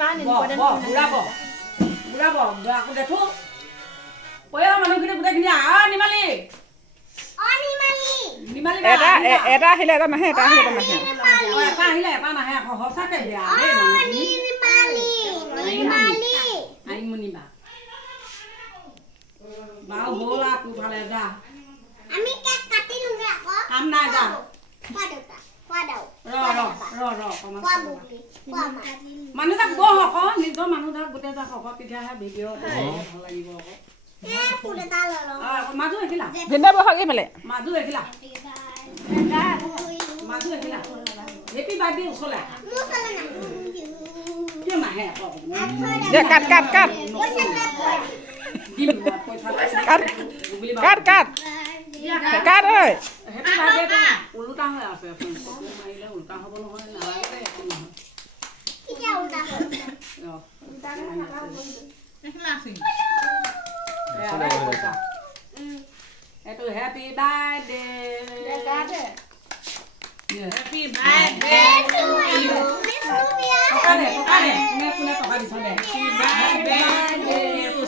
ইমান ইম্পৰ্টেণ্ট বুঢ়াব আকৌ দেখো পয়া মানুহখিনি গোটেইখিনি নিমালি এটা আহিলে এটা নাহে এটা আহিলে এটা নাহে আকৌ সঁচাকে বেয়া বাৰু ব'ল আকৌ ফালে যা কাম নাই যা মানুহ তাক বহ আকৌ নিজৰ মানুহ তাক গোটেই তাক আকৌ পিঠাহে ভিডিঅ' ভাল লাগিব আকৌ মাজু দেখিলা মাজু দেখিলা হেপী বাৰ্থডে ওচৰলৈ কিয় নাহে আকৌ কাট ঐ হেপী বাৰ্থডে উল্টা হৈ আছে মাৰিলে উল্টা হ'ব নহয় নালাগে একো নহয় এইটো happy birthday happy birthday to you টকা দে কোনে টকা দিছ দে হেপী বাৰ্থডে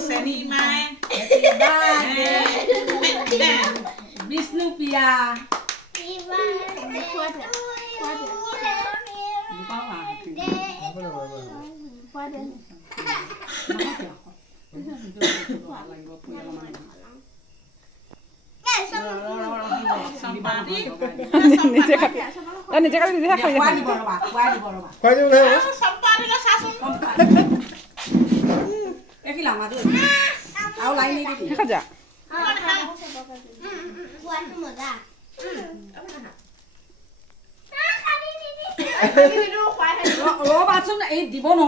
চেনি মাই হেপী বাৰ্থডে বিষ্ণু প্ৰিয়া নিজে কালি নিজে খাই যা ৰ'বাচোন এই দিব নহয়